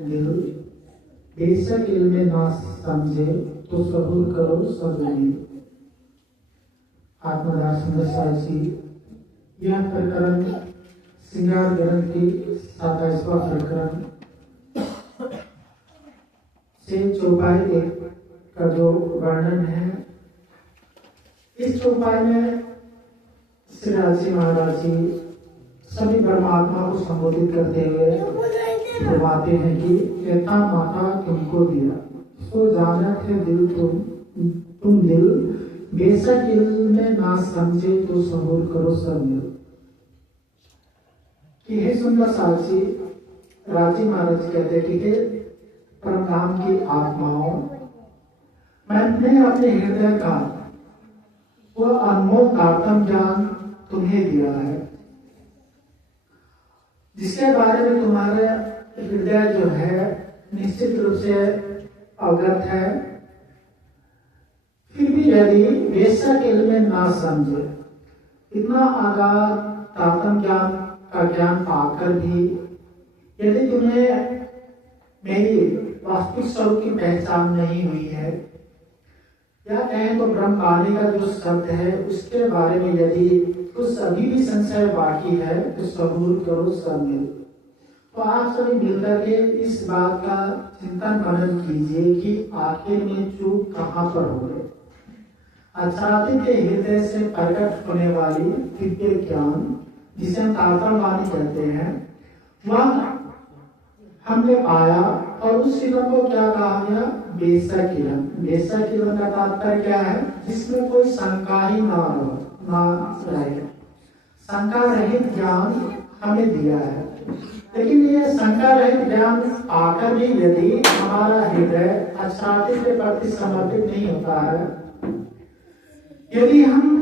दिल बेशक इल्म ना समझे तो सबूर करो सबूरी। आत्मदास साची यह प्रकरण श्रृंगार ग्रंथ की 27वां प्रकरण से चौपाई 1 का जो वर्णन है। इस चौपाई में श्री राजी महाराज जी सभी परमात्मा को संबोधित करते हुए फरमाते हैं कि कहता माता तुमको दिया सो जानत है दिल तुम दिल बेशक इल्म ना समझे तो सबूर करो सब मिल। कि हे सुंदर साक्षी राजी महाराज कहते कि हे परमधाम की आत्माओं, मैंने अपने हृदय का वो अनमोल तारतम ज्ञान तुम्हें दिया है, जिसके बारे में तुम्हारे हृदय जो है निश्चित रूप से अवगत है। फिर भी यदि बेशक इल्म ना समझे, इतना आगाध तारतम ज्ञान का ज्ञान पाकर भी यदि तुम्हें मेरी वास्तविक स्वरूप की पहचान नहीं हुई है, या कहें तो ब्रह्मवाणी का जो शब्द है उसके बारे में यदि कुछ अभी भी संशय बाकी है तो सबूर करो सब मिल। तो आप सभी मिलकर के इस बात का चिंतन मनन कीजिए कि आखिर में चूक कहाँ पर हो गए। आच्छादित के हृदय से प्रकट होने वाली दिव्य ज्ञान जिसे हम तारतम वाणी कहते हैं, वह हमने पाया और उस इल्म को क्या कहा गया? बेशक इल्म। बेशक इल्म का तात्पर्य क्या है? जिसमें कोई शंका ही ना रहे, शंका रहित ज्ञान हमें दिया है। लेकिन ये शंका रहित ज्ञान आकर भी यदि हमारा हृदय आच्छादित के प्रति समर्पित नहीं होता है, यदि हम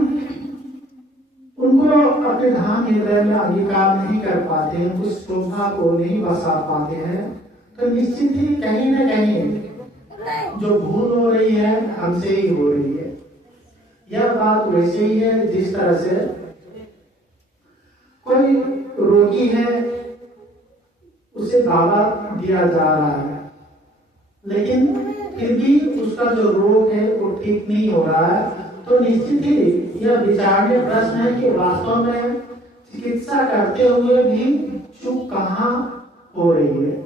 उनको अपने धाम हृदय में अंगीकार नहीं कर पाते, उस शोभा को नहीं बसा पाते हैं, तो निश्चित ही कहीं न कहीं जो भूल हो रही है हमसे ही हो रही है। यह बात वैसे ही है जिस तरह से कोई रोगी है, उसे दवा दिया जा रहा है, लेकिन फिर भी उसका जो रोग है वो ठीक नहीं हो रहा है, तो निश्चित ही यह विचारणीय प्रश्न है कि वास्तव में चिकित्सा करते हुए भी चूक कहाँ हो रही है।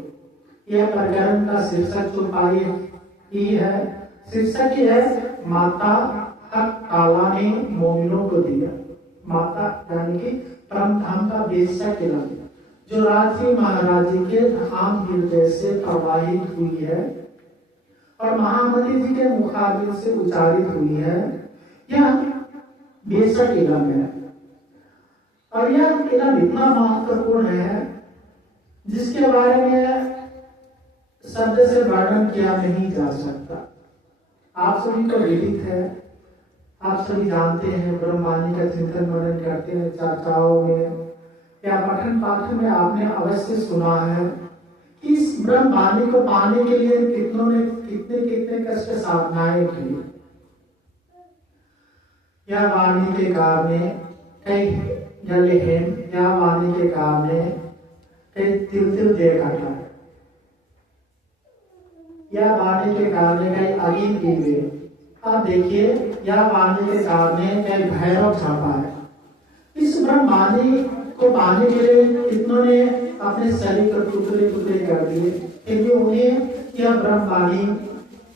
यह प्रकरण का शीर्षक चौपाई ही है। शीर्षक ही है माता हक ताला ने मोमिनों को दिया। माता यानी कि परमधाम का बेशक इल्म जो राजी महाराज जी के धाम हृदय से प्रवाहित हुई है और महामती जी के मुखाबिल से उच्चारित हुई है, यह बेशक इल्म है। और यह इल्म इतना महत्वपूर्ण है जिसके बारे में शब्द से वर्णन किया नहीं जा सकता। आप सभी को विदित है, आप सभी जानते हैं, ब्रह्मवाणी का चिंतन मनन करते हैं, चर्चाओं में या पठन पाठन में आपने अवश्य सुना है कि इस ब्रह्मवाणी को पाने के लिए कितनों ने कितने कितने कष्ट साधनाएं की। यह वाणी के कारण कई जले हैं, यह वाणी के कारण कई तिल दे काटा, यह वाणी के कारण कई अगीन की गए। आप देखिए, यह वाणी के कारण कई भैरव छापा है। इस ब्रह्मवाणी को पाने के लिए कितनों ने अपने शरीर को टुकड़े टुकड़े कर दिए, फिर भी उन्हें यह ब्रह्मवाणी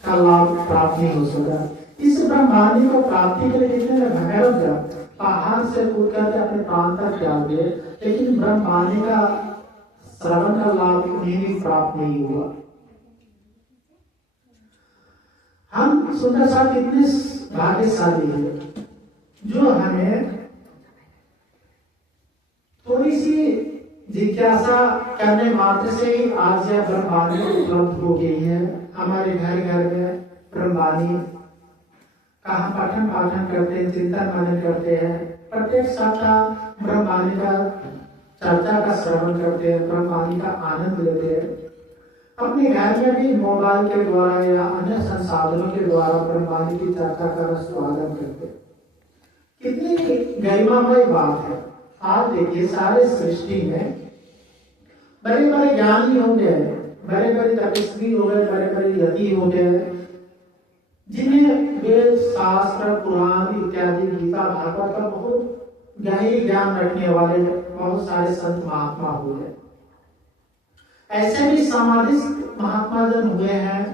का लाभ प्राप्त नहीं हो सका। इस ब्रह्मवाणी को प्राप्ति के लिए कितने ने भैरव जब पहाड़ से कूद करके अपने प्राण तक त्याग दिए, लेकिन ब्रह्मवाणी का श्रवण का लाभ उन्हें भी प्राप्त नहीं हुआ। हम सुंदर साहब कितने भाग्यशाली हैं जो हमें थोड़ी सी जिज्ञासा करने मात्र से ही आज यह ब्रह्मवाणी उपलब्ध हो गई है। हमारे घर घर में ब्रह्मवाणी का हम पठन पाठन करते हैं, चिंतन मनन करते हैं, प्रत्येक सप्ताह ब्रह्मवाणी का चर्चा का श्रवण करते हैं, ब्रह्मवाणी का आनंद लेते हैं। अपने घर में भी मोबाइल के द्वारा या अन्य संसाधनों के द्वारा ब्रह्मवाणी की चर्चा का स्वागत करते हैं। कितनी गरिमामय बात है। आप देखिए, सारे सृष्टि में बड़े बड़े ज्ञानी होंगे, बड़े बड़े तपस्वी हो गए, बड़े बड़े यति हो गए, जिन्हें वेद शास्त्र पुराण इत्यादि गीता भागवत का बहुत गहरी ज्ञान रखने वाले बहुत सारे संत महात्मा हुए। ऐसे भी समाधिस्थ महात्मा जन हुए हैं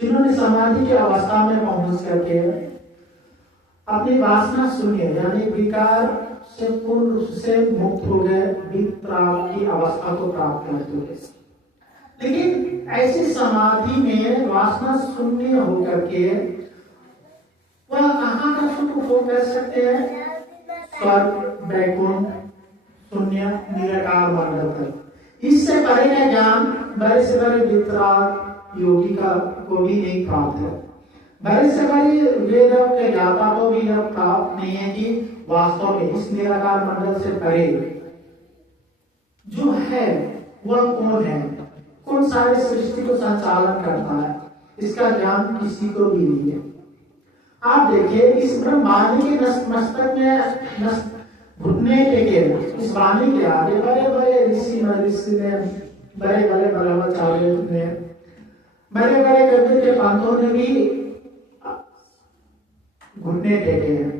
जिन्होंने समाधि की अवस्था में पहुंच करके अपनी वासना शून्य यानी विकार से पूर्ण रूप से मुक्त हो गए, वित्राग की अवस्था को प्राप्त करते हुए। लेकिन ऐसी समाधि में वासना शून्य होकर के वह कहाँ का सुख उपभोग कर सकते हैं? स्वर्ग, वैकुंठ, शून्य, निराकार मंडल तक। इससे परे का ज्ञान बड़े से बड़े वितराग योगी का को भी नहीं प्राप्त है। बड़े से बड़े वेद के ज्ञाता को भी यह प्राप्त नहीं है कि वास्तव में इस निराकार मंडल से परे जो है वह कौन है, कौन सारे सृष्टि को संचालन करता है, इसका ज्ञान किसी को भी नहीं है। आप देखिए इस ब्रह्मांड के मस्तक में घुटने टेके इस वाणी के आगे बड़े बड़े ऋषि ने, बड़े बड़े ब्रह्मचार्य ने, बड़े बड़े कबीर के पंथों ने भी घुटने टेके हैं।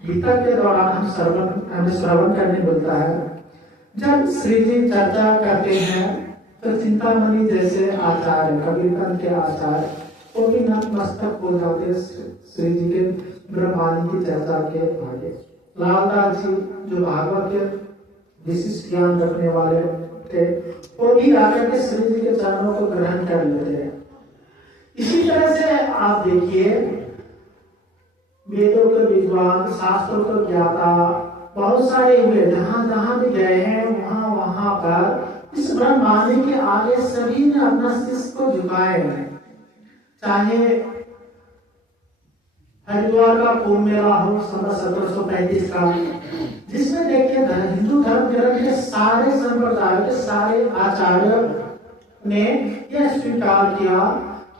गीता के दौरान हमें श्रवण करने मिलता है, जब श्री जी चर्चा करते हैं तो चिंतामणि जैसे आचार्य, कबीरपंथ के आचार्य, वो भी नतमस्तक हो जाते श्री जी के ब्रह्मांड की चर्चा के आगे। लालदास जी जो भागवत के विशिष्ट ज्ञान रखने वाले थे, वो भी आकर के श्री जी के चरणों को ग्रहण कर लेते हैं। इसी तरह से आप देखिए वेदों के विद्वान, शास्त्रों के ज्ञाता बहुत सारे हुए, जहां जहां भी गए हैं वहां वहां पर इस ब्रह्मांड के आगे सभी ने अपना शीश को झुकाए हैं। चाहे हरिद्वार का कुंभ मेला हो 1735 का, जिसमें देखिए हिंदू धर्म ग्रंथ के सारे संप्रदाय के सारे आचार्य ने यह स्वीकार किया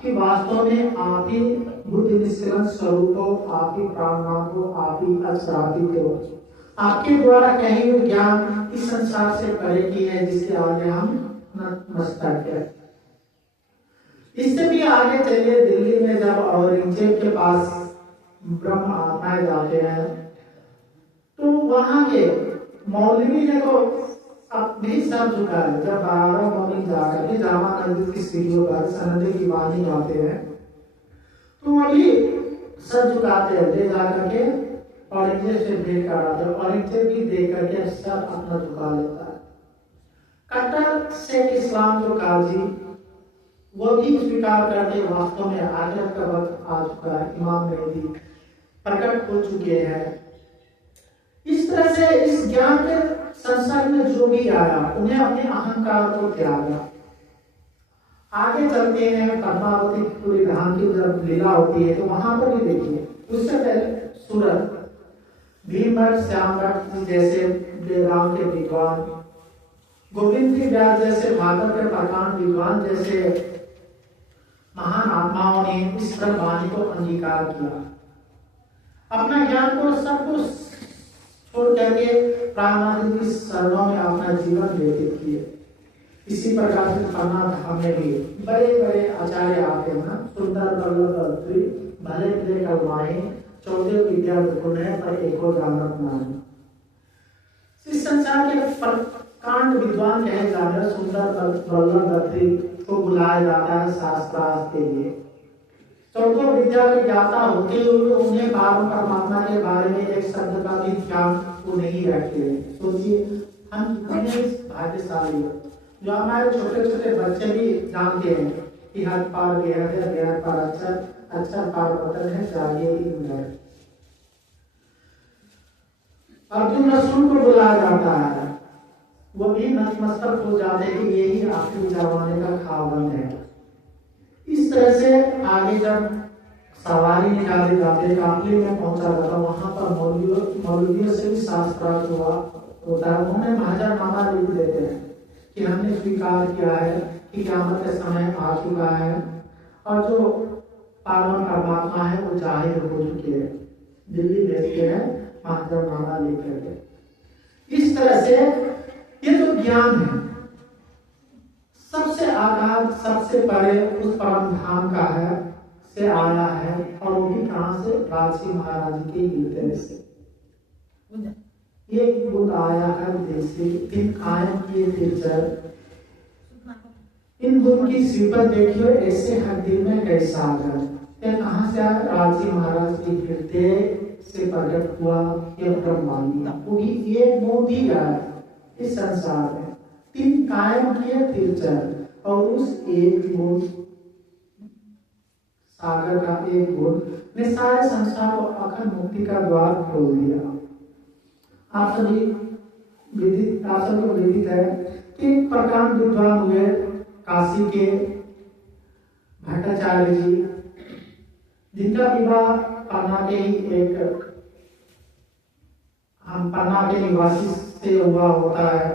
कि वास्तव में आप ही बुद्धि निष्कलंक स्वरूप हो, आप ही प्राणनाथ हो, आप ही अक्षरातीत हो। आपके द्वारा कही हुई ज्ञान इस संसार से परे की है, जिसके आगे हम नतमस्तक है। इससे भी आगे चलिए, दिल्ली में जब औरंगजेब के पास ब्रह्म आत्माएं जाते हैं तो वहां के मौलवी ने तो अब भी सर झुका है। जब 12 मौलवी जाकर के जामा नदी की सीढ़ियों पर सनदी की वाणी गाते हैं तो वो भी सर झुकाते हैं, ले जाकर के औरंगजेब से भेंट कराते हैं। औरंगजेब भी देख करके सर अपना झुका लेता है। कट्टर शेख इस्लाम जो काजी, वो भी स्वीकार करते वास्तव में आखिरत का वक्त आ चुका है, इमाम मेहदी प्रकट हो चुके हैं। इस तरह से इस ज्ञान के संसार में जो भी आया उन्हें अपने अहंकार को त्यागा। आगे चलते हैं, पद्मावती पूरी धाम की जब लीला होती है तो वहां पर भी देखिए, उससे पहले सूरत भीमभट्ट, श्यामभट्ट जैसे वेदांत के विद्वान, गोविंद जी व्यास जैसे भागवत के प्रकांड विद्वान जैसे महान आत्माओं ने इस ब्रह्मवाणी को अंगीकार किया। अपना ज्ञान को सब कुछ छोड़ करके प्राणनाथ की शरणों में अपना जीवन व्यतीत किए। इसी प्रकार से पन्ना धाम में भी बड़े बड़े आचार्य आते हैं। सुंदर बल्लभ भले भले कलमाए 14 विद्या गुण है पर एको जानत नाही। इस संसार के प्रकांड विद्वान कहे जाने सुंदर बल्लभ को बुलाया जाता है शास्त्रार्थ के लिए। 14 विद्या के ज्ञाता होते हुए उन्हें परमात्मा के बारे में एक शब्द का भी ज्ञान वो नहीं रखते। सोचिए हम कितने भाग्यशाली हैं जो हमारे छोटे छोटे बच्चे भी जानते हैं कि हर पार गया है, गया पार अच्छा पार वतन है, जाइए इंद्र। अर्जुन रसूल को बुलाया जाता है, वो भी नतमस्तक हो जाते कि यही आखिरी जमाने का खावंद है। इस तरह से आगे जब सवारी निकाले जाते, काफिले में पहुंचा जाता, वहां पर मौलवियों से भी शास्त्रार्थ हुआ होता है। उन्हें महाजरनामा लिख देते हैं कि हमने स्वीकार किया है कि क़यामत का समय आ चुका है और जो पावन परमात्मा है वो जाहिर हो चुके हैं। दिल्ली भेजते हैं महाजरनामा लिख करके। इस तरह से ये जो ज्ञान है सबसे आगाज सबसे परे उस परम धाम का है से आया है, और वो भी कहां से? राजी महाराज के हृदय से। एक बुद्ध आया है देश से, इन कायम किए थे। इन बुद्ध की सिफत देखियो, ऐसे हर दिल में कैसा आ गया। कहां से आया? राजी महाराज के हृदय से प्रकट हुआ यह ब्रह्मांड। वो भी एक बूंद ही आया इस संसार में, तीन कायम किए थे, और उस एक बूंद सागर का एक बूंद ने सारे संसार को अखंड मुक्ति का द्वार खोल दिया। आप सभी को विदित है कि प्रकांड विद्वान हुए काशी के भट्टाचार्य जी, जिनका विवाह पन्ना के ही एक पन्ना के निवासी से हुआ होता है,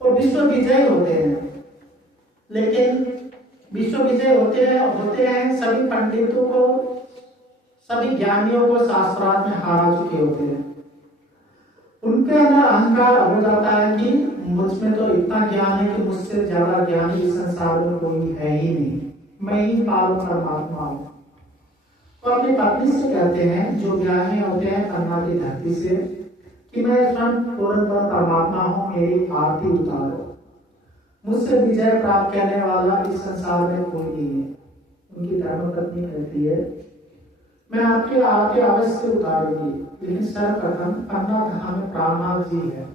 और विश्व विजय होते हैं। लेकिन विश्व विजय होते हैं सभी पंडितों को, सभी ज्ञानियों को शास्त्रार्थ में हारा चुके होते हैं। उनके अंदर अहंकार हो जाता है कि मुझ में तो इतना ज्ञान है कि मुझसे ज्यादा ज्ञानी इस संसार में कोई है ही नहीं, मैं ही पार परमात्मा हूँ। तो अपनी पत्नी से कहते हैं, जो ज्ञानी होते हैं पन्ना की धरती से, कि मैं स्वयं पूर्ण परमात्मा हूँ, मेरी आरती उतारो। मुझसे विजय प्राप्त करने वाला इस संसार में कोई नहीं है। उनकी धर्मपत्नी कहती है, मैं आपकी आरती अवश्य उतारूंगी, लेकिन सर्वप्रथम पन्ना धाम में प्राणनाथ जी है,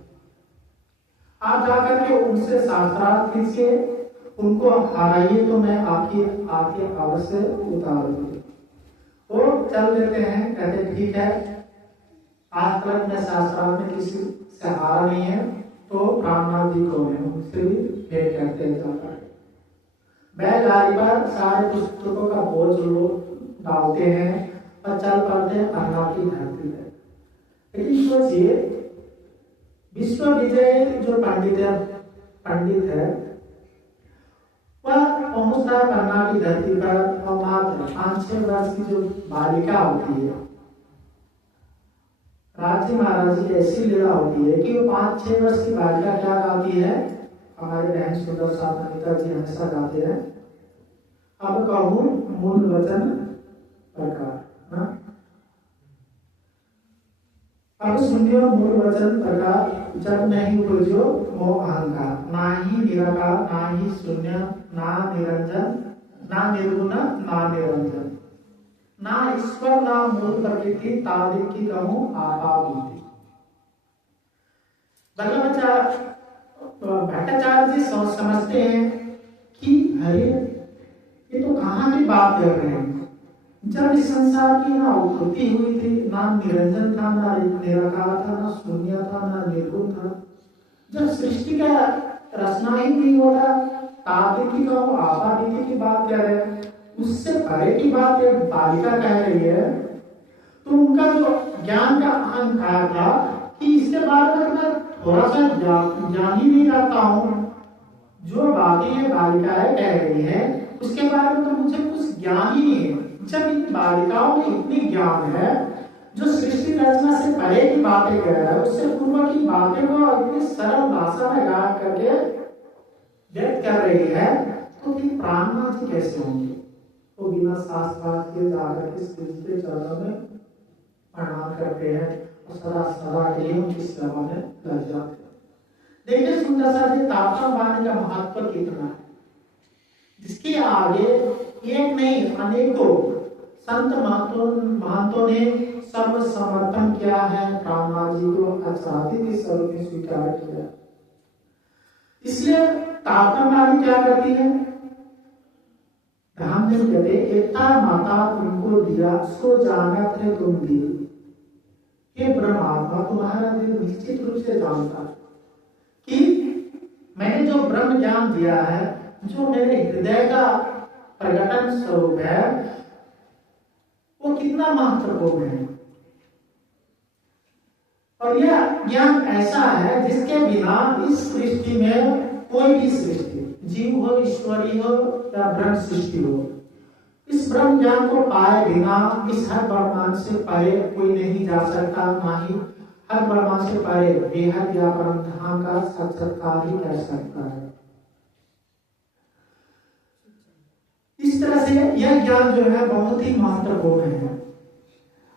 आप जाकर के उनसे शास्त्रार्थ कीजिए, उनको हराइए, तो मैं आपकी आरती अवश्य उतारूंगी। वो चल देते हैं, कहते ठीक है, आज तक मैं शास्त्रार्थ में किसी से हारा नहीं है, तो प्राणनाथ जी को मैं उनसे भी भेंट करते हैं। जाकर बैलगाड़ी पर सारे पुस्तकों का बोझ लोग डालते हैं और चल पड़ते हैं पन्ना की धरती में। लेकिन सोचिए, विश्व विजय जो पंडित है वह पहुंचता है पन्ना की धरती पर, और मात्र 5-6 वर्ष की जो बालिका होती है, राजी महाराज की ऐसी लीला होती है कि वो 5-6 वर्ष की बालिका क्या गाती है, हमारे बहन सुंदर साधनिका जी हमेशा गाते हैं, अब कहूं मूल वचन प्रकार, अब सुनियो मूल वचन प्रकार, जब नहीं बुझो मोह अहंकार, ना ही निराकार, ना ही शून्य, ना निरंजन, ना निर्गुण, ना निरंजन, ना ईश्वर, ना मूल प्रकृति, तादिक की कहूं आपा बुद्धि। भट्टाचार्य जी समझते हैं कि अरे ये तो कहाँ की बात कर रहे हैं, जब इस संसार की ना उत्पत्ति हुई थी, ना निरंजन था, ना निराकार था, ना शून्य था, ना निर्गुण था, जब सृष्टि का रचना ही नहीं हो रहा, तादिक की कहूं आपा बुद्धि की बात कर रहे हैं, उससे परे की बात एक बालिका कह रही है, तो उनका जो ज्ञान का अहंकार था कि इसके बारे में मैं थोड़ा सा जान ही नहीं रहता हूँ, जो बातें ये बालिकाएं कह रही है उसके बारे में तो मुझे कुछ ज्ञान ही नहीं है। जब इन बालिकाओं में इतनी ज्ञान है, जो सृष्टि रचना से परे की बातें कह रहा है, उससे पूर्व की बातें को इतनी सरल भाषा में गा करके व्यक्त कर रही है, तो फिर प्राणनाथ जी कैसे होंगे? वो बिना शास्त्रार्थ के जाकर के के चरणों में प्रणाम करते हैं और सदा सदा के लिए उनकी सेवा में लग जाते हैं। देखिए सुंदर सा जी, तापा वाणी का महत्व कितना है, जिसके आगे एक नहीं अनेकों संत महंतों ने सर्व समर्थन किया है, प्राणनाथ जी को अचादित स्वरूप में स्वीकार किया। इसलिए तापा वाणी क्या करती है, रामदेव कहते एकता माता तुमको दिया, सो जानत है तुम दिए। ये ब्रह्म आत्मा तुम्हारा दिल निश्चित रूप से जानता कि मैंने जो ब्रह्म ज्ञान दिया है, जो मेरे हृदय का प्रकटन स्वरूप है, वो कितना महत्वपूर्ण है। और यह ज्ञान ऐसा है जिसके बिना इस सृष्टि में कोई भी सृष्टि, जीव हो, ईश्वरी हो या ब्रह्म सृष्टि हो, इस ब्रह्म ज्ञान को पाए बिना इस हर ब्रह्मांड से परे कोई नहीं जा सकता, ना ही हर ब्रह्मांड से परे बेहद या परम धाम का साक्षात्कार ही कर सकता है। इस तरह से यह ज्ञान जो है बहुत ही महत्वपूर्ण है।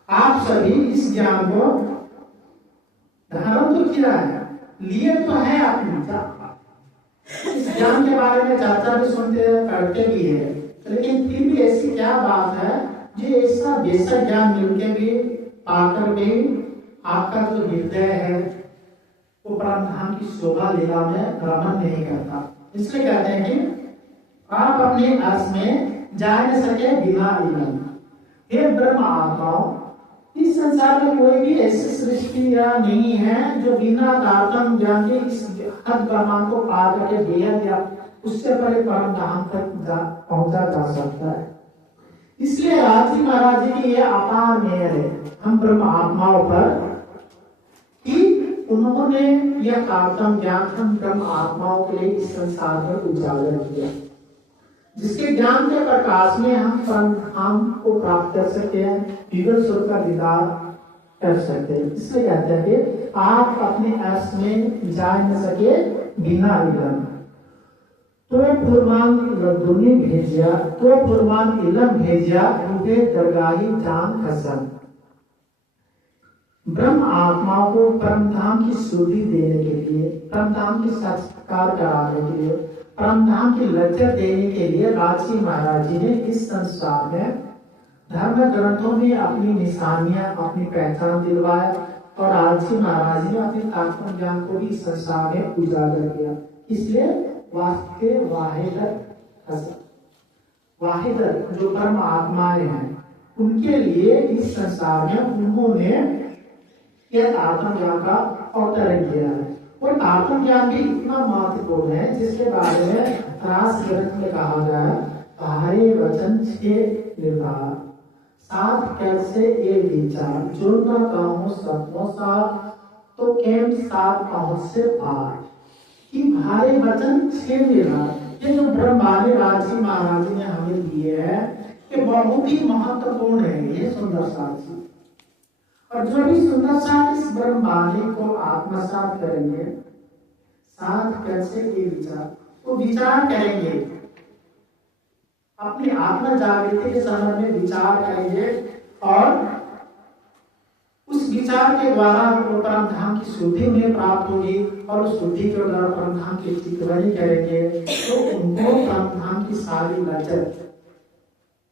आप सभी इस ज्ञान को धारण तो किया है, लिए तो है आपने, इस ज्ञान के बारे में चर्चा भी सुनते हैं, करते भी है, लेकिन फिर भी ऐसी क्या बात है जो ऐसा बेसा ज्ञान मिलके भी पाकर भी आपका जो हृदय है वो परम धाम की शोभा लीला में भ्रमण नहीं करता। इसलिए कहते हैं कि आप अपने अर्थ में जा न सके बिना इल्म। हे ब्रह्म आत्माओं, इस संसार में कोई भी ऐसी सृष्टि या नहीं है जो बिना तारतम्य ज्ञान के इस हद ब्रह्मांड को पार करके बेहद या उससे परे परम धाम तक पहुंचा जा सकता है। इसलिए राजी महाराज जी की यह अपार मेहर है हम ब्रह्म आत्माओं पर कि उन्होंने यह तारतम्य ज्ञान हम ब्रह्म आत्माओं के लिए इस संसार में उजागर किया, जिसके ज्ञान के प्रकाश में हम परम धाम को प्राप्त कर सकते हैं, युगल स्वर्ग का दीदार कर सकते हैं। इसलिए कहते हैं कि आप अपने अर्थ में जा न सके बिना इल्म। तो फुरमान लदुनी भेजिया, तो फुरमान इल्म भेजिया, रूपे दरगाही जान खसन। ब्रह्म आत्माओं को परम धाम की शुद्धि देने के लिए, परम धाम की साक्षात्कार कराने के लिए, परम धाम की लज्जत देने के लिए राजी महाराज जी ने इस संसार में धर्म ग्रंथों में अपनी निशानियां, अपनी पहचान दिलवाया और राजी महाराज जी ने अपने आत्म ज्ञान को भी इस संसार में उजागर किया। इसलिए वास्ते वाहिदर जो परम आत्माएं हैं उनके लिए इस संसार में उन्होंने यह आत्म ज्ञान का अवतरण किया है। और आत्म ज्ञान भी इतना महत्वपूर्ण है जिसके बारे में रास ग्रंथ में कहा गया है, भारे वचन छे निर्धार, सात कैसे ये विचार, जो न कहूं सत्यों साथ तो केम सात पहुंच से पार। कि भारे वचन छे निर्धार, ये जो ब्रह्मवाणी राजी महाराज ने हमें दिए है ये बहुत ही महत्वपूर्ण है। ये सुंदर साथ और जो भी सुंदर साथ इस ब्रह्मवाणी को आत्मसात करेंगे, साथ कैसे ये विचार, वो विचार करेंगे, अपनी आत्म जागृति के संबंध में विचार करेंगे और उस विचार के द्वारा वो परम धाम की शुद्धि उन्हें प्राप्त होगी और उस शुद्धि के द्वारा परम धाम की चितवनी करेंगे तो उनको परम धाम की सारी लज्जत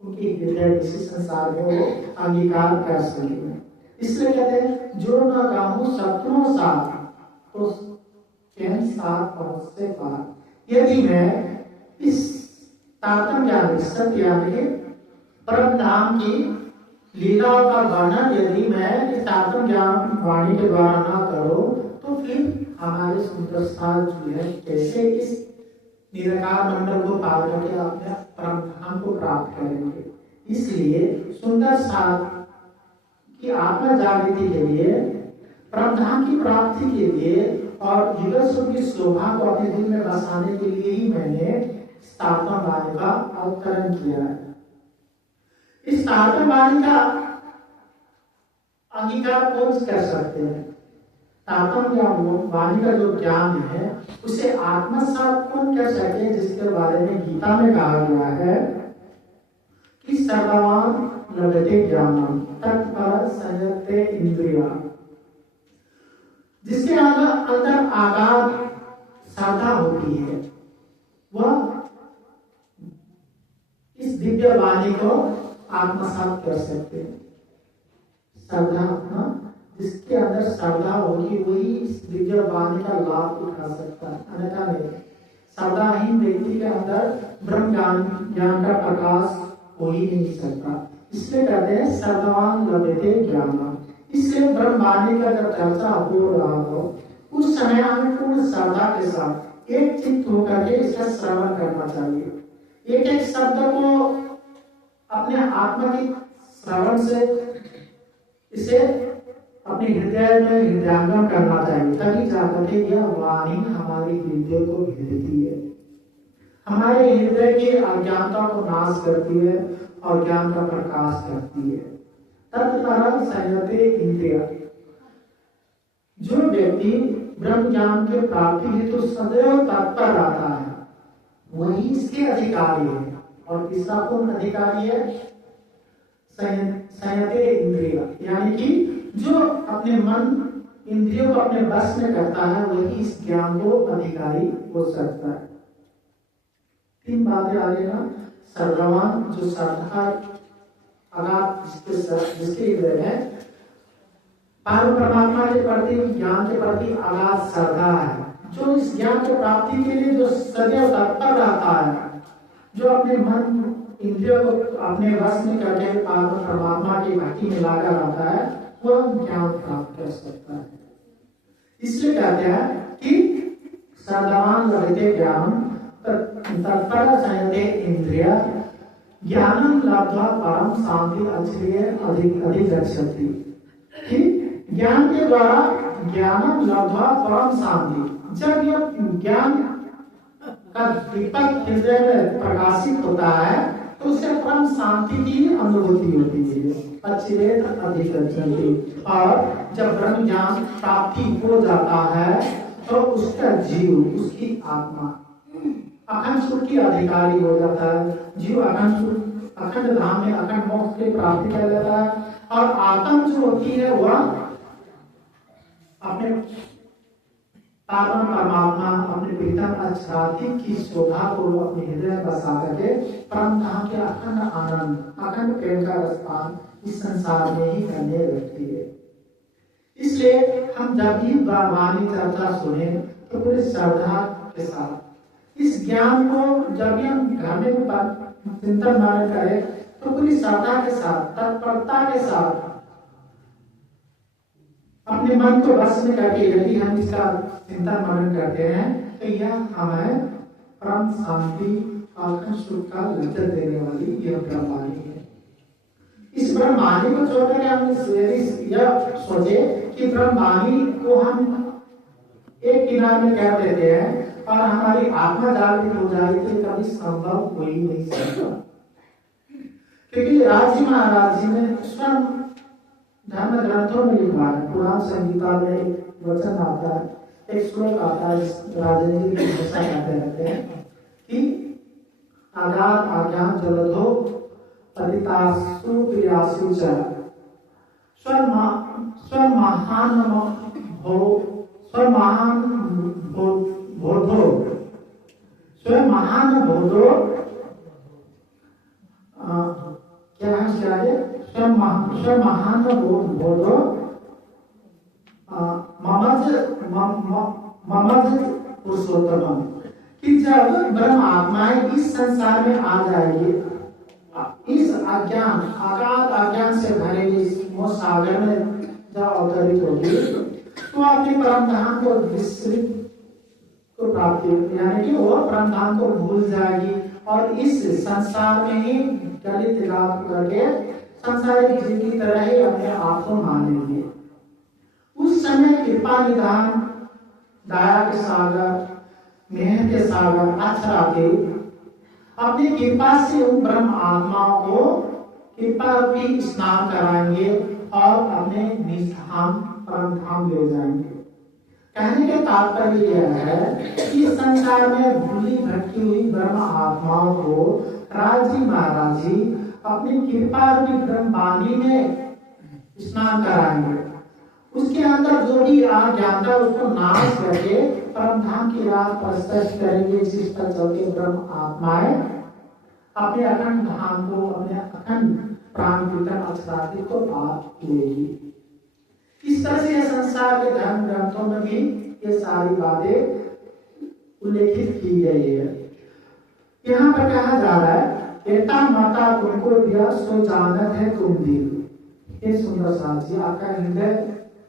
उनकी हृदय इसी संसार में वो अंगीकार कर सकेंगे। इसलिए कहते हैं जो न कहूं सत्यों साथ तो साथ पहुंच से पार। यदि मैं इस तारतम्य ज्ञान सत्य यानी परम धाम की लीलाओं का वर्णन यदि मैं इस तारतम्य ज्ञान वाणी के द्वारा ना करूं तो फिर हमारे सुंदर साथ जो है कैसे इस निराकार मंडल को पार करके अपने परम धाम को प्राप्त करेंगे। इसलिए सुंदर साथ की आत्मा जागृति के लिए, परम धाम की प्राप्ति के लिए और युगल सुख की शोभा को अपने दिल में बसाने के लिए ही मैंने तारतम्य वाणी का अवतरण किया है। इस तारतम्य वाणी का अंगीकार कौन कर सकते हैं? तारतम्य वाणी का जो ज्ञान है उसे आत्मसात कौन कर सके, जिसके बारे में गीता में कहा गया है कि सर्ववान लभते ज्ञानम तत्पर संयते इंद्रिया। जिसके अंदर आगाध श्रद्धा होती है वह इस दिव्य वाणी को आत्मसात कर सकते हैं। श्रद्धा, जिसके अंदर श्रद्धा होगी वही इस दिव्य वाणी का लाभ उठा सकता है, अन्यथा नहीं। श्रद्धाहीन व्यक्ति के अंदर ब्रह्म ज्ञान का प्रकाश हो ही नहीं सकता। इसलिए कहते हैं श्रद्धावान लभते ज्ञान। इसलिए ब्रह्मवाणी का जब चर्चा हो रहा हो उस समय हमें पूर्ण श्रद्धा के साथ एक चित्त होकर के इसका श्रवण करना चाहिए। एक एक शब्द को अपने आत्मा की श्रवण से इसे अपने हृदय में हृदयांगम करना चाहिए, तभी जाकर के यह वाणी हमारी हृदय को भेदती है, हमारे हृदय की अज्ञानता को नाश करती है और ज्ञान का प्रकाश करती है। तत्परम संयते इंद्रिय। जो व्यक्ति ब्रह्म ज्ञान के प्राप्ति हेतु सदैव तत्पर रहता है वही इसके अधिकारी है। और तीसरा कौन अधिकारी है? संयते इंद्रिय, यानी कि जो अपने मन इंद्रियों को अपने बस में करता है वही इस ज्ञान को अधिकारी हो सकता है। 3 बातें आगे ना, श्रद्धावान जो श्रद्धा जिसके हृदय में परमात्मा के प्रति ज्ञान के प्रति अगाध श्रद्धा है, जो इस ज्ञान की प्राप्ति के लिए जो सदैव तत्पर रहता है, जो अपने मन इंद्रियों को अपने वश में करके परमात्मा की भक्ति में लगा रहता है, वह ज्ञान प्राप्त कर सकता है। इसलिए कहते हैं कि श्रद्धावान लभते ज्ञान तत्पर संयते इंद्रिय ज्ञानम लब्ध्वा परम शांति अचिरेय अधिगच्छति। ज्ञान के द्वारा ज्ञानम लब्ध्वा परम शांति, जब यह ज्ञान का दीपक हृदय में प्रकाशित होता है तो उससे परम शांति की अनुभूति होती है, अचिरेय अधिगच्छति। और जब ब्रह्म ज्ञान प्राप्ति हो जाता है तो उसका जीव, उसकी आत्मा अखंड सुख की अधिकारी हो जाता है। जीव अखंड धाम में अखंड मोक्ष की प्राप्ति कर लेता है, और आत्म जो होती है वह अपने परमात्मा अपने प्रीतम अक्षरार्थी की शोभा को अपने हृदय में बसा करके परम धाम के अखंड आनंद, अखंड प्रेम का रसपान इस संसार में ही करने लगती है। इसलिए हम जब भी वाणी चर्चा सुने तो पूरी श्रद्धा के साथ इस ज्ञान को जब भी हम घर में चिंतन मनन करें तो पूरी श्रद्धा के साथ, तत्परता के साथ अपने मन को बस में करके यदि हम इसका चिंतन मनन करते हैं तो यह हमें परम शांति आत्म सुख का लज्जत देने वाली यह ब्रह्मवाणी है। इस ब्रह्मवाणी को छोड़कर हम यह सोचे कि ब्रह्मवाणी को हम एक किनारे में कह देते हैं और हमारी आत्मा जागृत हो जाए तो कभी संभव हो ही नहीं सकता। क्योंकि राजी महाराज जी ने स्वयं धर्म ग्रंथों में लिखा है, पुराण संहिता में एक वचन आता है, एक श्लोक आता है, राजेंद्र जी हमेशा कहते रहते हैं कि अगाध आज्ञान जलधो पतितासु प्रियासु च स्वमहान बोधो क्या है स्वमहान बोधो ममज पुरुषोत्तम, कि जब ब्रह्म आत्माएं इस संसार में आ जाएगी, इस अज्ञान अगाध अज्ञान से भरे इस सागर में जब अवतरित होगी तो अपने परम धाम को विस्मृत को प्राप्ति, यानी कि वो परम धाम को भूल जाएगी और इस संसार में ही गलित लाभ करके संसारिक जीव की तरह ही अपने आप को मानेंगे। उस समय कृपा निधान, दया के सागर, मेहर के सागर अक्षराते अपनी कृपा से उन ब्रह्म आत्माओं को कृपा भी स्नान कराएंगे और अपने निज धाम परम धाम ले जाएंगे। कहने का तात्पर्य यह है कि संसार में भूली भटकी हुई ब्रह्म आत्माओं को राजी महाराज जी अपनी कृपा रूपी ब्रह्म वाणी में स्नान कराएंगे। उसके अंदर जो भी अज्ञानता उसको नाश करके परम धाम की राह पर स्पर्श करेंगे, जिस पर चलते ब्रह्म आत्माएं अपने अखंड धाम को, अपने अखंड प्राण कीर्तन अक्षरार्थी को प्राप्त लेगी। इस तरह से संसार के धर्म ग्रंथों में भी ये सारी बातें उल्लेखित की गई है। यहाँ पर कहा जा रहा है एता माता तुमको दिया सो जानत है तुम दिल। ये सुंदर साथ जी, आपका हृदय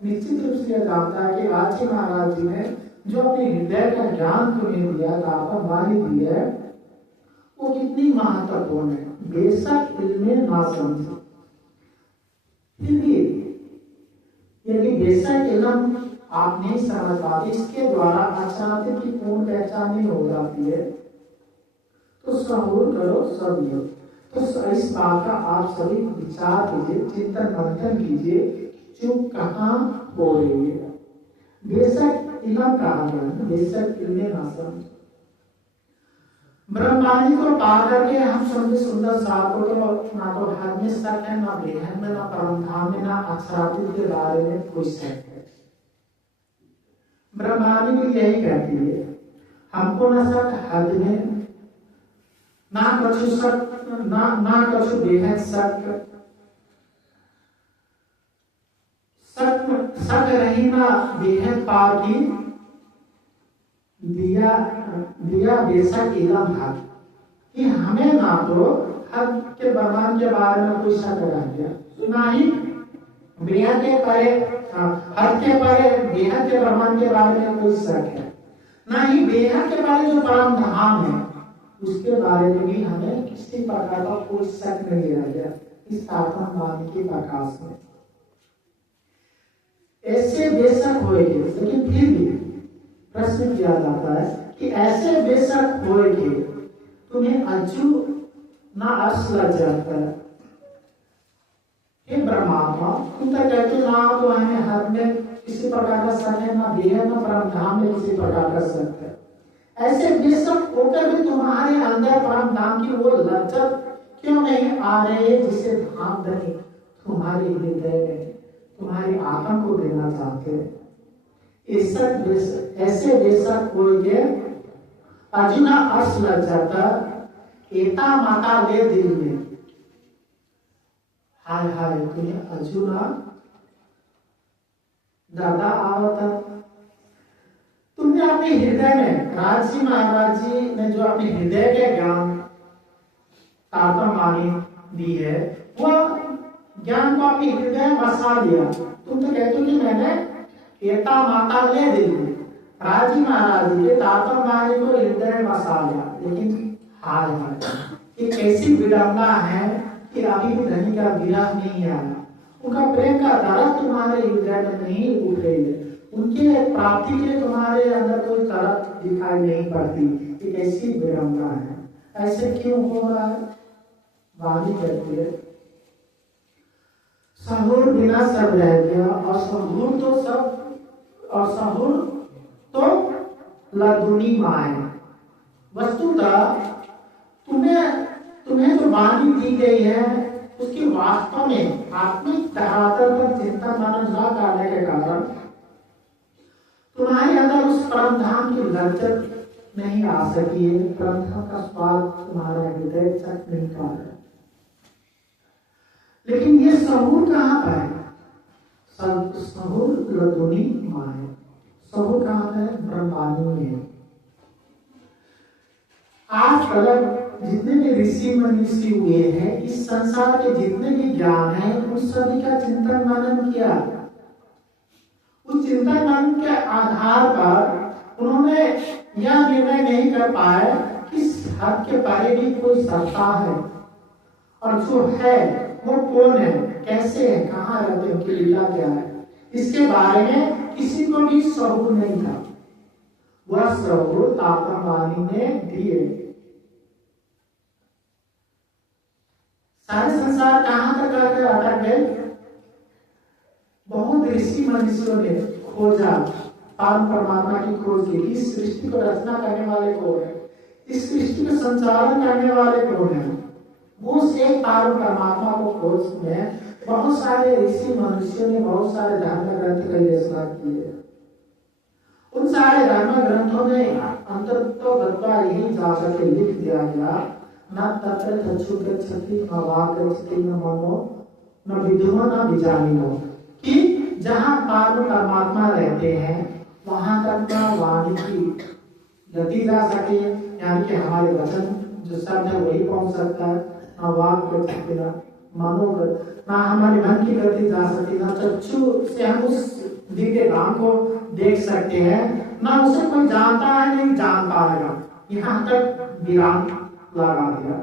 निश्चित रूप से जानता है कि राजी महाराज जी ने जो अपने हृदय का ज्ञान तुम्हें दिया, आपका वाणी दी है, वो कितनी महत्वपूर्ण है। बेशक इल्मे ना समझे, फिर भी यदि बेशक इल्म आप नहीं समझ पाते, इसके द्वारा अचानक की पूर्ण पहचान नहीं हो जाती है, तो सहूर करो सब योग। तो इस बात का आप सभी विचार कीजिए, चिंतन मंथन कीजिए, चूक कहाँ हो रही है। बेशक इल्म कहा गया, बेशक इल्मे ना समझे। ब्रह्मवाणी को पा करके हम समझे सुंदर साधकों को ना तो हद में शक है, ना बेहद में, ना परमधाम में, ना अक्षरातीत के बारे में कोई शक है। ब्रह्मवाणी भी यही कहती है, हमको न शक हद में, ना कछु शक, ना कछु बेहद शक, शक रही ना बेहद पार की, दिया बेशक इलम हक, कि हमें ना तो हद के ब्रह्मांड के बारे में कोई शक रह गया, ना ही बेहद के परे, हद के परे बेहद के ब्रह्मांड के बारे में कोई शक है, ना ही बेहद के बारे जो परम धाम है उसके बारे में भी हमें किसी प्रकार का कोई शक नहीं रह गया इस आत्मवाणी के प्रकाश में। ऐसे बेशक होएंगे, लेकिन फिर भी प्रश्न किया जाता है कि ऐसे बेशक होएंगे तुम्हें अज्जू ना अर्श लग जाता है। हे ब्रह्मात्मा, तुम तो कहते ना तो हमें हद में किसी प्रकार का शक है, ना बेहद ना परम धाम में किसी प्रकार का शक है। ऐसे बेशक होकर भी तुम्हारे अंदर परम धाम की वो लज्जत क्यों नहीं आ रही है जिसे धाम धनी तुम्हारे हृदय में तुम्हारी आत्मा को देना चाहते हैं। ऐसे बेशक होइए अर्जुना अर्श लग जाता, एता माता ले दिल में, हाय हाय तुम्हें अर्जुना दादा आवता। तुमने अपने हृदय में, राजी महाराज जी ने जो अपने हृदय के ज्ञान तात्पर्य दी है, वह ज्ञान को अपने हृदय में बसा दिया। तुम तो कहते हो कि मैंने एता माता ले दी, राजी महाराज जी के तात्पर्य को हृदय में बसा लिया, लेकिन हाय हाय ये कैसी विडंबना है कि अभी भी धनी का विरह नहीं आया, उनका प्रेम का दर्द तुम्हारे हृदय में नहीं उठ रही है, उनके प्राप्ति के लिए तुम्हारे अंदर कोई तरफ दिखाई नहीं पड़ती। ये कैसी विडंबना है, ऐसे क्यों हो रहा है? वाणी कहती है सहूर बिना सब रह गया, और सहूर तो सब, और सहूर तो लदुनी माए। वस्तुतः तुम्हें जो वाणी दी गई है उसकी वास्तव में आत्मिक धरातल पर चिंतन मनन न करने के कारण तुम्हारे अंदर उस परम धाम की लज्जत नहीं आ सकी है, परम धाम का स्वाद तुम्हारे हृदय तक नहीं पा रहा। लेकिन ये सहूर कहाँ पर है? सहूर लदुनी माए, सहूर कहाँ है? ब्रह्मवाणी में। आज तक जितने भी ऋषि मनीषी हुए हैं, इस संसार के जितने भी ज्ञान है, उस सभी का चिंतन मनन किया। उस चिंतन मनन के आधार पर उन्होंने यह निर्णय नहीं कर पाए कि हद के परे भी कोई सत्ता है, और जो है वो कौन है, कैसे है, कहाँ रहते हैं, उनकी लीला क्या है, इसके बारे में किसी को भी सहूर नहीं था। वह सहूर तात्पर्य ने दिए। सारे संसार कहां तक आकर अटक गए? बहुत ऋषि मनुष्यों ने खोजा, परम परमात्मा की खोज की। इस सृष्टि को रचना करने वाले कौन है, इस सृष्टि को संचालन करने वाले कौन है, वो एक परम परमात्मा को खोज में बहुत सारे ऋषि मनुष्यों ने बहुत सारे धर्म ग्रंथ का रचना किए। उन सारे धर्म ग्रंथों में अंततः यही जा सके लिख दिया गया, न तत्र तच्छु गच्छति न वाक् गच्छति न मनो न विदुम न विजानीनो, कि जहाँ परम परमात्मा रहते हैं वहां तक का वाणी की गति जा सके, यानी कि हमारे वचन जो शब्द है वही पहुंच सकता है, न वाक् गच्छति न मनोगत, ना हमारे मन की गति जा सकती, ना चक्षु से हम उस दिव्य धाम को देख सकते हैं, ना उसे कोई जानता है नहीं जान पाएगा। यहाँ तक विराम लगा दिया।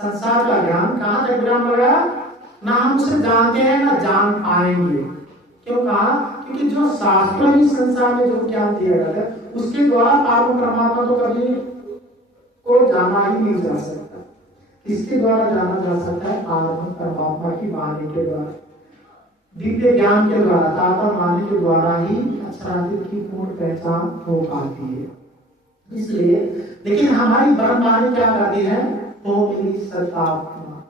संसार का ज्ञान कहाँ तक विराम लगा? ना हम उसे जानते हैं ना जान पाएंगे। क्यों कहा? क्योंकि जो शास्त्र इस संसार में जो ज्ञान दिया गया है उसके द्वारा परम परमात्मा तो कभी को जाना ही नहीं जा सकता। किसके द्वारा जाना जा सकता है? परम परमात्मा की वाणी के द्वारा, दिव्य ज्ञान के द्वारा, वाणी के द्वारा ही अक्षरातीत की पूर्ण पहचान हो पाती है। इसलिए लेकिन हमारी ब्रह्मवाणी क्या करती है, ओ मेरी सत्तात्मा,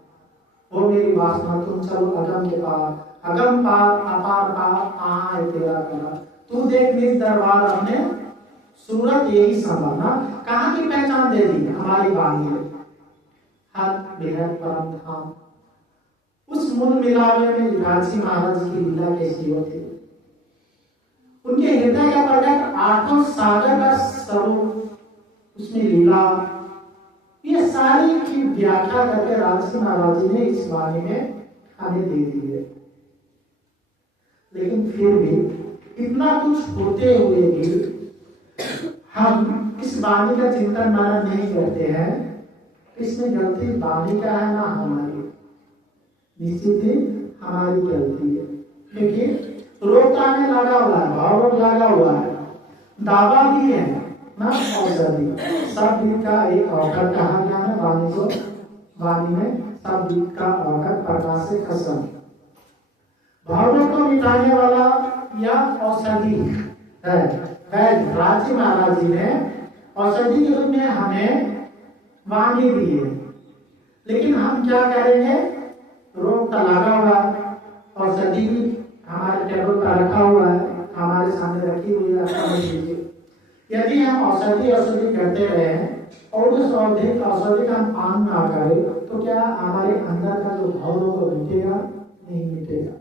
ओ मेरी वासना, तुम चलो अगम के पार, अगम पार अपार पार, कहाँ है तेरा करा, तू देख निज दरबार, अपने सूरत यही संभालना। कहाँ की पहचान दे दी, हमारी वाणी है। हर बेहद परम धाम, उस मूल मिलावे में युवराज महाराज की लीला कैसी होती, उनके हृदय का प्रकट आठों सागर का स्वरूप, उसमें लीला, ये सारी की व्याख्या करके राजसी महाराज जी ने इस वाणी में हमें दे दी है। लेकिन फिर भी इतना कुछ होते हुए भी हम इस वाणी का चिंतन मनन नहीं करते हैं। इसमें गलती वाणी का है ना हमारी, निश्चित ही हमारी गलती है। क्योंकि रोकता में लगा हुआ है, भाव लगा हुआ है, दावा भी है ना, औषधि सब दिन का एक औषध कहा गया है वाणी को, वाणी में सब दिन का औषध प्रकाश से खसम, भावों को मिटाने वाला या औषधि है। राजी महाराज जी ने औषधि के रूप में हमें वाणी दी है। लेकिन हम क्या करेंगे, रोग का लगा हुआ औषधि भी हमारे टेबल पर रखा हुआ है, हमारे सामने रखी हुई है। यदि हम औषधि करते रहे और उस औषधि का हम पान ना करें, तो क्या हमारे अंदर का जो भाव रोग मिटेगा? नहीं मिटेगा।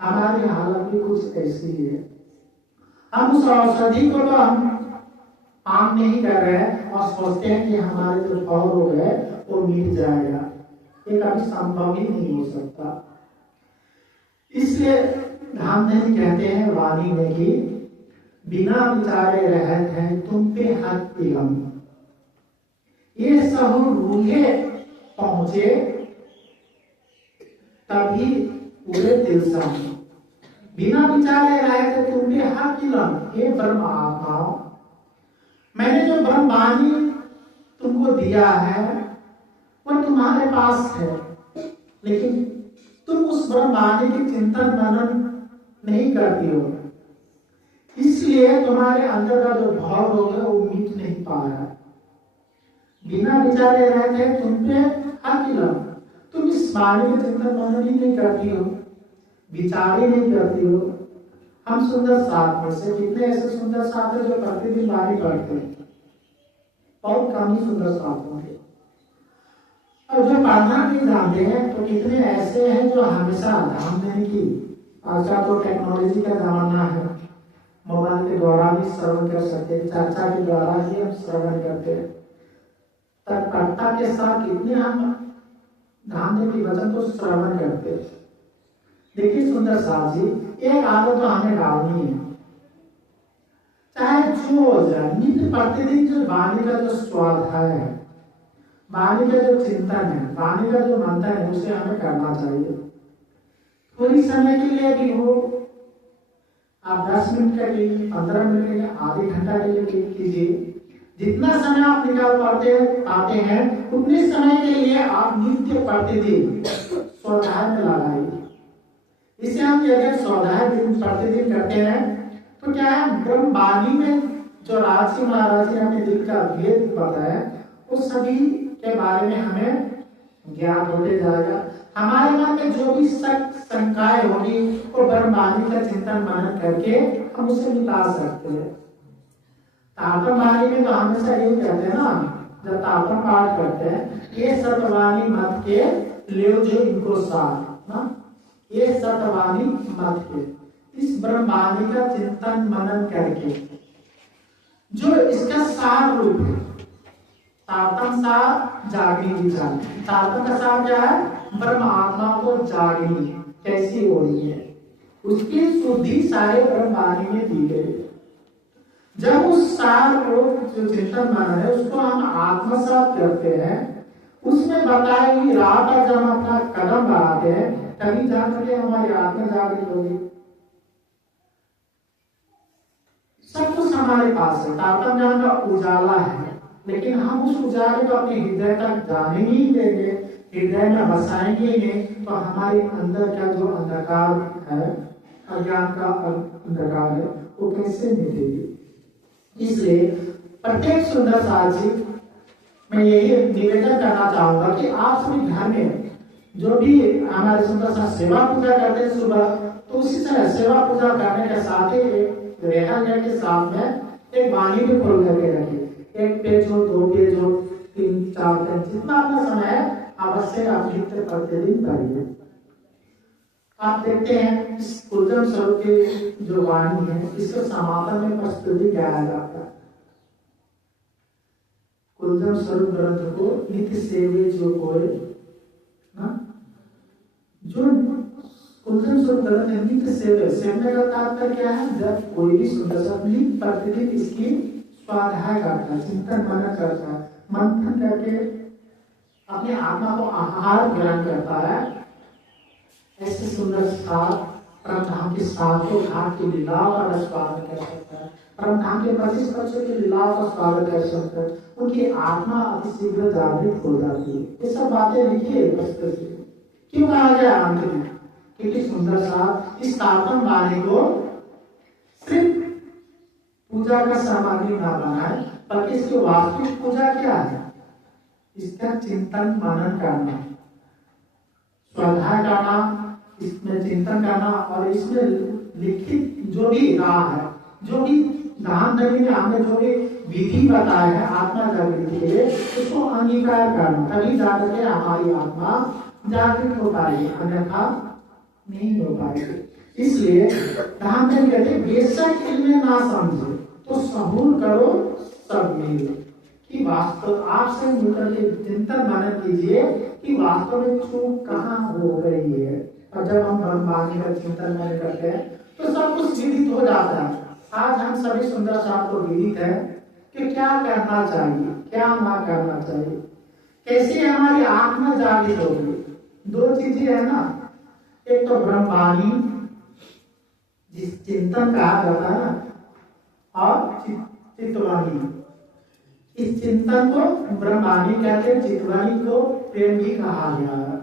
हमारी हालत भी कुछ ऐसी है, हम उस औषधि को तो हम पान नहीं कर रहे हैं और सोचते हैं कि हमारे जो भाव रोग है वो मिट जाएगा। ये कभी संभव ही नहीं हो सकता। इसलिए रामदेव कहते हैं वाणी में कि बिना विचारे रहत है तुम पे हक इलम, ये सब रूहे पहुंचे तभी पूरे दिल से। बिना विचारे रहे थे तुम पे हक इलम, ये ब्रह्म आत्माओं, मैंने जो ब्रह्म वाणी तुमको दिया है वो तुम्हारे पास है, लेकिन तुम उस ब्रह्म वाणी की चिंतन मनन नहीं करती हो, इसलिए तुम्हारे अंदर का जो भाव रोग है वो मिट नहीं पा रहा। बिना विचारे रहते तुम पे अकिलम, तुम इस वाणी के चिंतन मनन ही नहीं करती हो, विचार ही नहीं करती हो। हम सुंदर साथ में से कितने ऐसे सुंदर साथ है जो प्रतिदिन वाणी पढ़ते हैं, बहुत कम ही सुंदर साथ होंगे। और जो पढ़ना नहीं जानते हैं तो कितने ऐसे हैं जो हमेशा ध्यान देने की, आजकल तो टेक्नोलॉजी का जमाना है, मोबाइल के द्वारा भी श्रवण कर सकते हैं, चर्चा के द्वारा ही हम श्रवण करते हैं। तत्परता के साथ कितने हम ध्यान देने की वचन को श्रवण करते हैं। देखिए सुंदर साथ जी, एक आदत तो हमें डालनी है, चाहे जो नित्य प्रतिदिन जो वाणी का जो स्वाध्याय है, वाणी का जो चिंतन है, वाणी का जो मंथन है, उसे हमें करना चाहिए। थोड़ी समय के लिए भी हो, आप 10 मिनट के लिए, 15 मिनट के लिए, आधे घंटा के लिए कीजिए। जितना समय आप निकाल पाते हैं उतने समय के लिए आप नित्य प्रतिदिन स्वाध्याय में लगाइए। इसे हम अगर स्वाध्याय प्रतिदिन करते हैं तो क्या है, ब्रह्म वाणी में जो राजसी महाराज ने अपने दिल का भेद बताया उस सभी के बारे में हमें ज्ञान होते जाएगा। हमारे मन में जो भी शक शंकाएं होगी वो ब्रह्म वाणी का चिंतन मनन करके हम उसे मिटा सकते हैं। तापन वाणी में तो हमेशा यही कहते हैं ना, जब तापन पाठ करते हैं, ये सतवाणी मत के ले जो इनको सार ना, ये सतवाणी मत के, इस ब्रह्म वाणी का चिंतन मनन करके जो इसका सार रूप है, तापन सार जागनी विचार। तापन का सार क्या है, ब्रह्म आत्मा को जागनी कैसी हो रही है, उसकी शुद्धि सारे ब्रह्म वाणी में दी गई। जब उस सार को जो चिंतन मनन है उसको हम आत्मसात करते हैं, उसमें बताई हुई राह पर जब हम अपना कदम बढ़ाते हैं तभी जाकर हमारी आत्मा जागृत होगी। सब कुछ हमारे पास है, तापन ज्ञान का उजाला है, लेकिन हम उस उजाले को अपने हृदय तक जाने नहीं देंगे, हृदय में बसाएंगे नहीं, तो हमारे अंदर का जो अंधकार है, अज्ञान का अंधकार है, वो कैसे मिटेगी। इसलिए प्रत्येक सुंदर साहब जी मैं यही निवेदन करना चाहूंगा कि आप सभी घर में जो भी हमारे सुंदर साहब सेवा पूजा करते हैं सुबह, तो उसी तरह सेवा पूजा करने के साथ ही एक रेखा के साथ में एक वाणी भी खोल करके रखिए। 1 पेज हो, 2 पेज हो, 3-4 पेज, जितना अपना समय है अवश्य आप नित्य प्रतिदिन करिए। आप देखते हैं इस कुलजम स्वरूप की जो वाणी है, इसको समापन में प्रस्तुति गाया जाता है। कुलजम स्वरूप ग्रंथ को नित्य सेवे जो कोई जो कुलजम स्वरूप ग्रंथ नित्य सेवने का तात्पर्य क्या है? जब कोई भी सुंदर शब्द प्रतिदिन इसकी स्वाध्याय करता है, चिंतन मनन करता है, मंथन करके अपने आत्मा को आहार ग्रहण करता है, ऐसे सुंदर साथ परमधाम के सातों घाट की लीलाओं का स्वागत कर सकता है, परमधाम के 25 वर्षों की लीलाओं का स्वागत कर सकता है, उनकी आत्मा अति शीघ्र जागृत हो जाती है। ये सब बातें लिखिए पुस्तक से। क्यों कहा गया अंत में? क्योंकि सुंदर साथ इस तापन वाणी को सिर्फ पूजा का सामग्री ना बनाए, बल्कि इसकी वास्तविक पूजा क्या है? इसका चिंतन मनन करना, स्वाध्याय करना, इसमें चिंतन करना और इसमें लिखित जो भी रहा है, जो भी दान दली में हमने जो भी विधि बताया है आत्मा जागृति के लिए, उसको अंगीकार करना, तभी जाकर के हमारी आत्मा जागृत हो पाएगी, अन्यथा नहीं हो पाएगी। इसलिए दान दली कहते बेशक इनमें ना समझे तो सबूर करो सब मिल, कि वास्तव आपसे मिलकर के चिंतन मनन कीजिए कि वास्तव में चूक कहाँ हो गई है। और जब हम ब्रह्मवाणी का चिंतन मनन करते हैं तो सब कुछ विदित हो जाता है। आज हम सभी सुंदर साहब को विदित है कि क्या करना चाहिए, क्या ना करना चाहिए, कैसे हमारी आत्मा जागृत होगी। 2 चीजें है ना, एक तो ब्रह्मवाणी जिस चिंतन कहा जाता है ना, और चित्तवाणी। इस चिंतन को ब्रह्मवाणी कहते हैं, चित्तवाणी को प्रेम भी कहा गया है।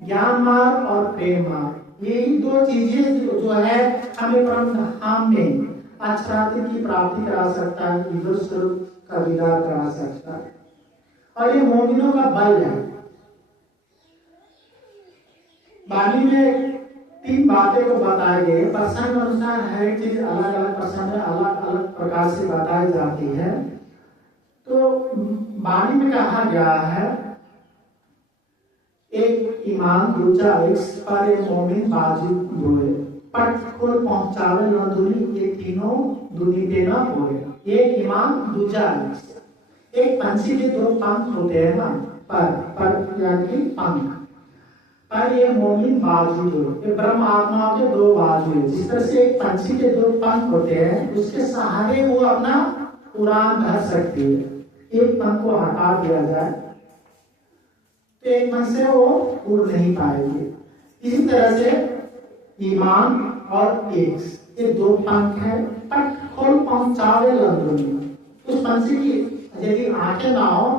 ज्ञान मार्ग और प्रेम मार्ग, यही 2 चीजें जो है हमें परमधाम में अक्षरार्थ की प्राप्ति करा सकता है, ईश्वर स्वरूप का दीदार करा सकता है, और ये मोमिनों का बल है। वाणी में 3 बातें को बताए गए, प्रसंग अनुसार हर एक चीज अलग अलग प्रसंग में अलग अलग प्रकार से बताई जाती है। तो वाणी में कहा गया है, एक ईमान दूजा एक पर मोमिन बाजू बोले, पट खोल पहुंचावे न दुनी, ये तीनों दुनी पे न बोले। एक ईमान दूजा एक पंछी के 2 पंख होते हैं ना, पर यानी पंख, पर ये मोमिन बाजू दो, ये ब्रह्म आत्मा के 2 बाजू है। जिस तरह से एक पंछी के 2 पंख होते हैं, उसके सहारे वो अपना उड़ान भर सकती है। एक पंख को हटा दिया जाए तो एक पंख से वो उड़ नहीं पाएगी। इसी तरह से ईमान और एक ये 2 पंख है, पट खोल पहुंचावे लंदुनी। उस पंछी की यदि आंखें ना हो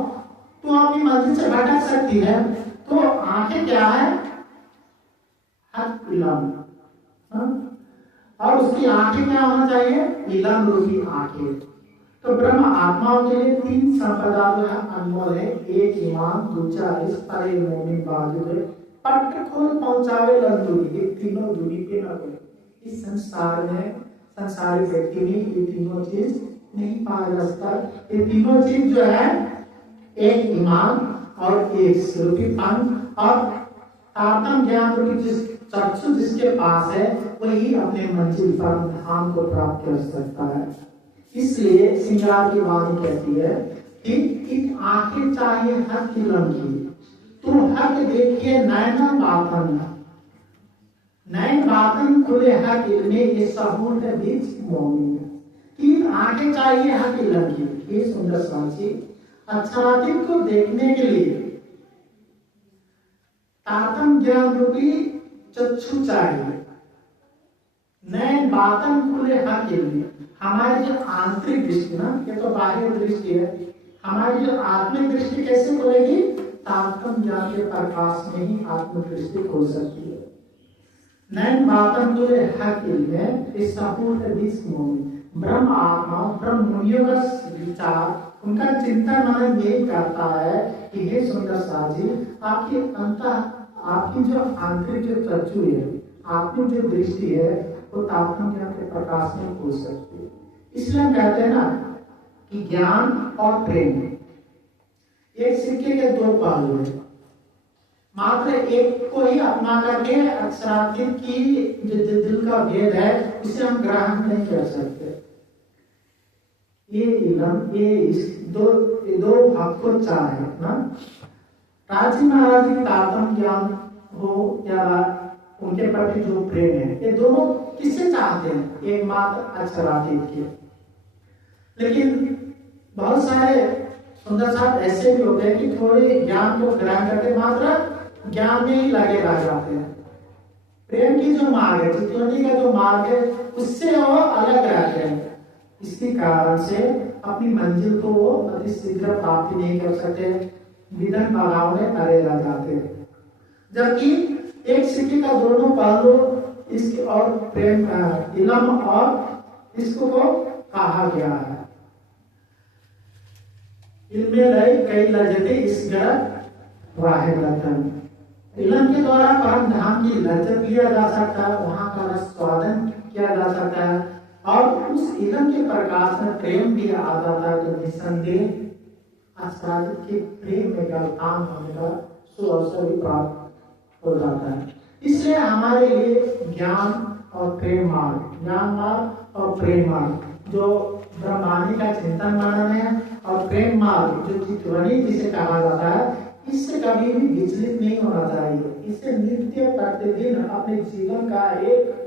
तो अपनी मंजिल से भटक सकती है। तो आंखें क्या है? हक इलम, और उसकी आंखें क्या होना चाहिए? इलम रूपी आंखें। तो ब्रह्म आत्माओं के लिए 3 संपदा जो है अनमोल है, एक ईमान, दूसरा इस पर मोमिन बाजू है, पट खोल पहुंचावे लंदुनी, ये तीनों दूरी पे न गए। इस संसार में संसारी व्यक्ति में ये तीनों चीज नहीं पाया जा सकता। ये तीनों चीज जो है, एक ईमान और एक रूपी पंख और आत्म ज्ञान रूपी जिस चक्षु जिसके पास है, वही अपने मंजिल पर धाम को प्राप्त कर सकता है। इसलिए सिंगार की वाणी कहती है कि आंखें चाहिए हक की लंकी, तुम हक देखिए नैना बातन, नैन बातन खुले हक इल्मे, ये सबूत है बीच मोमिन। 3 आंखें चाहिए हक की लंकी। ये सुंदर साची अक्षराधिक को देखने के लिए तातम ज्ञान रूपी चक्षु चाहिए, नैन बातन खुले हक इल्मे। हमारी जो आंतरिक दृष्टि ना, ये तो बाह्य दृष्टि है, हमारी जो आत्मिक दृष्टि कैसे खुलेगी? तात्म ज्ञान के प्रकाश में ही आत्मिक दृष्टि खुल सकती है। नैन बातन खुले हक इल्मे, इस सपूर्ण बीच मोमिन, ब्रह्म आत्मा ब्रह्म मुनियों का विचार, उनका चिंतन मनन यही करता है कि हे सुंदर सा जी, आपकी आपकी जो आंतरिक जो चक्षु है, आत्मिक जो दृष्टि है, वो तात्विक ज्ञान के प्रकाश में खुल सकती है। इसलिए हम कहते हैं ना कि ज्ञान और प्रेम एक सिक्के के दो पहलू है। मात्र एक को ही अपना करके अक्षरातीत की जो दिल का भेद है, इसे हम ग्रहण नहीं कर सकते। ये इलम ये दो भाग को चाहे ना, राजी महाराज की तात्म ज्ञान हो या उनके प्रति जो प्रेम है, ये दोनों किससे चाहते हैं? एकमात्र अक्षरातीत के। लेकिन बहुत सारे सुंदर साहब ऐसे भी होते हैं कि थोड़े ज्ञान को ग्रहण करके मात्र ज्ञान में ही लगे रह जाते हैं। प्रेम की जो मार्ग है, चितवनी का जो मार्ग है, उससे वो अलग रहते हैं। इसके कारण से अपनी मंजिल को वो अति शीघ्र प्राप्ति नहीं कर सकते, विधन बाधाओं में अड़े रह जाते हैं। जबकि एक सिक्के का दोनों पहलू इसके और प्रेम इलम और इसको को कहा गया है। इनमें लय कई लज्जते इस गरत वाहे रतन। इलम के द्वारा परम धाम की लज्जत लिया जा सकता है, वहां का रस स्वादन किया जा सकता है, और उस इलम के प्रकाश में प्रेम भी आ जाता है। तो निसंदेह आस्वादित के प्रेम में गलतान होने का सुअवसर भी प्राप्त हो जाता है। इसलिए हमारे लिए ज्ञान और प्रेम मार्ग, ज्ञान मार्ग और प्रेम मार्ग, जो ब्रह्मांड का चिंतन मनन है, और प्रेम मार्ग जो चितवनी जिसे कहा जाता है, इससे कभी भी विचलित नहीं होना चाहिए। इसे नित्य प्रतिदिन अपने जीवन का एक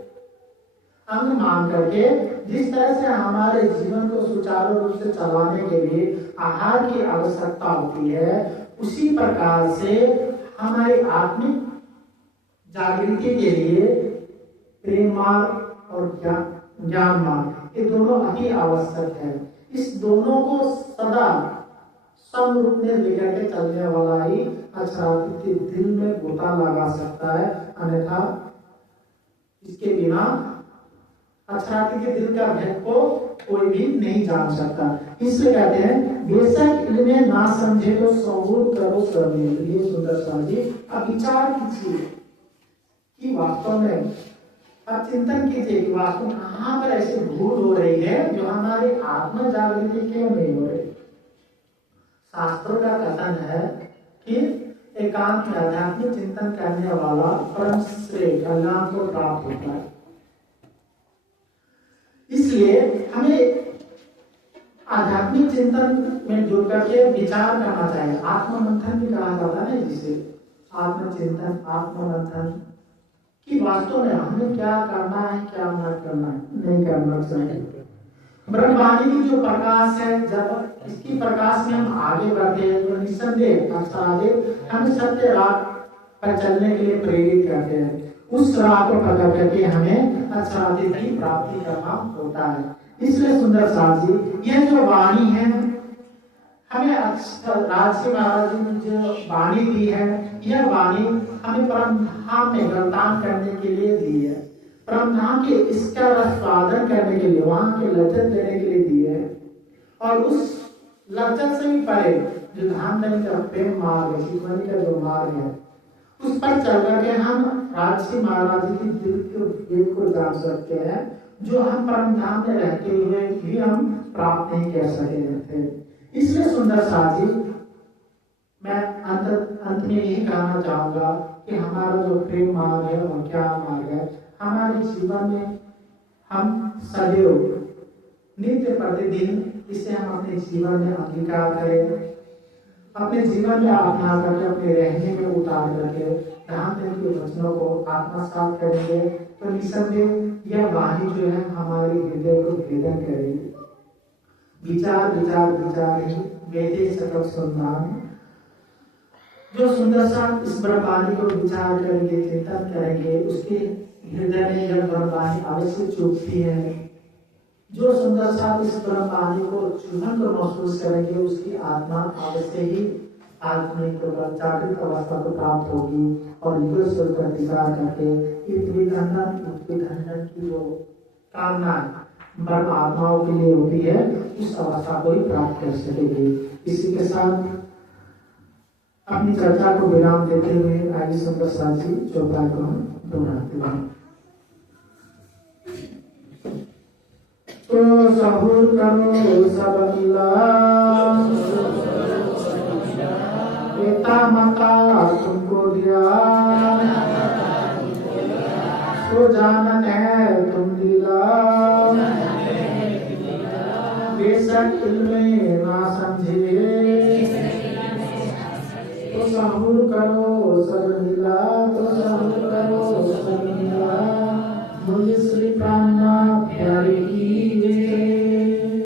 अंग मान करके, जिस तरह से हमारे जीवन को सुचारू रूप से चलाने के लिए आहार की आवश्यकता होती है, उसी प्रकार से हमारी आत्मिक जागृति के लिए प्रेम मार्ग और ज्ञान मार्ग, ये दोनों अति आवश्यक है। इस दोनों को सदा सम रूप में लेकर के चलने वाला ही अक्षरातीत के दिल में गोता लगा सकता है, अन्यथा इसके बिना अक्षरातीत के दिल का भेद को कोई भी नहीं जान सकता। इसलिए कहते हैं बेशक इनमें ना समझे तो सबूत करो समील। ये सुंदर सा जी, अब विचार कीजिए कि वास्तव में, अब चिंतन कीजिए कि वास्तव में कहाँ पर ऐसी भूल हो रही है जो हमारी आत्म जागृति क्यों नहीं हो रही। शास्त्रों का कथन है कि एकांत में आध्यात्मिक चिंतन करने वाला परम श्रेय कल्याण को प्राप्त होता है। इसलिए हमें आध्यात्मिक चिंतन में जुड़ करके विचार करना चाहिए। आत्ममंथन भी कहा जाता है, जिसे आत्मचिंतन आत्ममंथन कि वास्तव में हमें क्या करना है, क्या न करना है, नहीं करना चाहिए। ब्रह्मवाणी की जो प्रकाश है, जब इसकी प्रकाश में हम आगे बढ़ते हैं तो निसंदेह हमें सत्य राह पर चलने के लिए प्रेरित करते हैं। उस राह को पकड़ करके हमें अक्षरातीत की प्राप्ति करना होता है। इसलिए सुंदर साथ जी, यह जो वाणी है, हमें राजसी महाराज जी ने जो वाणी दी है, यह वाणी हमें परम धाम में गलतान करने के लिए दी है। परम धाम के इसका रसास्वादन करने के लिए, वहां के लज्जत लेने के लिए दी है। और उस लज्जत से भी परे जो धाम धनी का प्रेम मार्ग है, चितवनी का जो मार्ग है, उस पर चल करके हम राजसी महाराज जी की दिल के भेद को जान सकते हैं, जो हम परम धाम में रहते हुए भी हम प्राप्त नहीं कर सके थे। इसलिए सुंदर साथ जी, मैं अंत में यही कहना चाहूंगा कि हमारा जो प्रेम मार्ग है और क्या मार्ग है, हमारे जीवन में हम सदैव नित्य प्रतिदिन इसे हम अपने जीवन में अंगीकार करें, अपने जीवन में अपना करके, अपने रहने में उतार करके ध्यान के वचनों को आत्मसात करेंगे, तो निसंदेह यह वाणी जो है हमारे हृदय को भेदन करेगी। विचार विचार विचार ही वेदे सकल सुननाम। जो सुंदर सा इस ब्रह्मवाणी को विचार करेंगे, चिंतन करेंगे, उसके हृदय में यह ब्रह्मवाणी अवश्य चुभती है। जो सुंदर सा इस ब्रह्मवाणी को चुभन को महसूस करेंगे, उसकी आत्मा अवश्य ही आत्मिक जागृत अवस्था को प्राप्त होगी और ईश्वर का अधिकार करके पृथ्वी खंडन की जो कामना ब्रह्म आत्माओं के लिए होती है, उस अवस्था को ही प्राप्त कर सकेंगे। इसी के साथ अपनी चर्चा को विराम देते हुए आगे सुंदर साथी चौपाई को हम दोहराते हैं। तो सहूर करो सब मिला, पिता माता तुमको दिया, तो जानन है तुम लीला, बेशक इल्मे ना समझे, तो सहूर करो सब मिला, तो सहूर करो सब मिला, मुझे